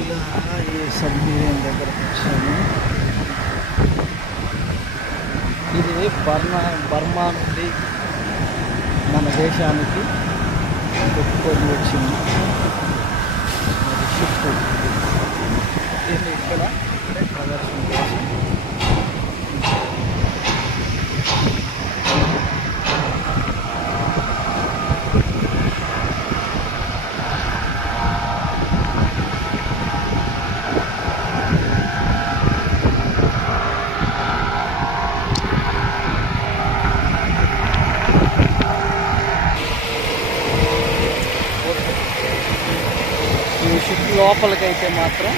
ఇలా ఈ సబ్మెరీన్ దగ్గరకు వచ్చాము. ఇది బర్మా బర్మా నుండి మన దేశానికి కొట్టుకొని వచ్చింది. మరి షిప్ దీన్ని ఇక్కడ ప్రదర్శన కోసం ఈ షిప్ లోపలికైతే మాత్రం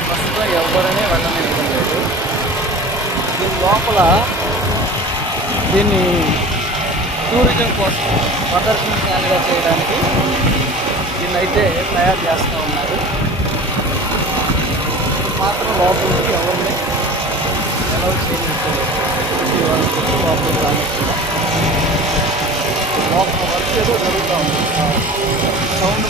ప్రస్తుతం ఎవరనే వెళ్ళనివ్వడం లేదు దీని లోపల దీన్ని టూరిజం కోసం ప్రదర్శనశాలగా చేయడానికి దీన్ని అయితే తయారు చేస్తూ ఉన్నారు. మాత్రం లోపలికి ఎవరిని ఎలా చేయలేదు 好，好，好，接受这个任务啊，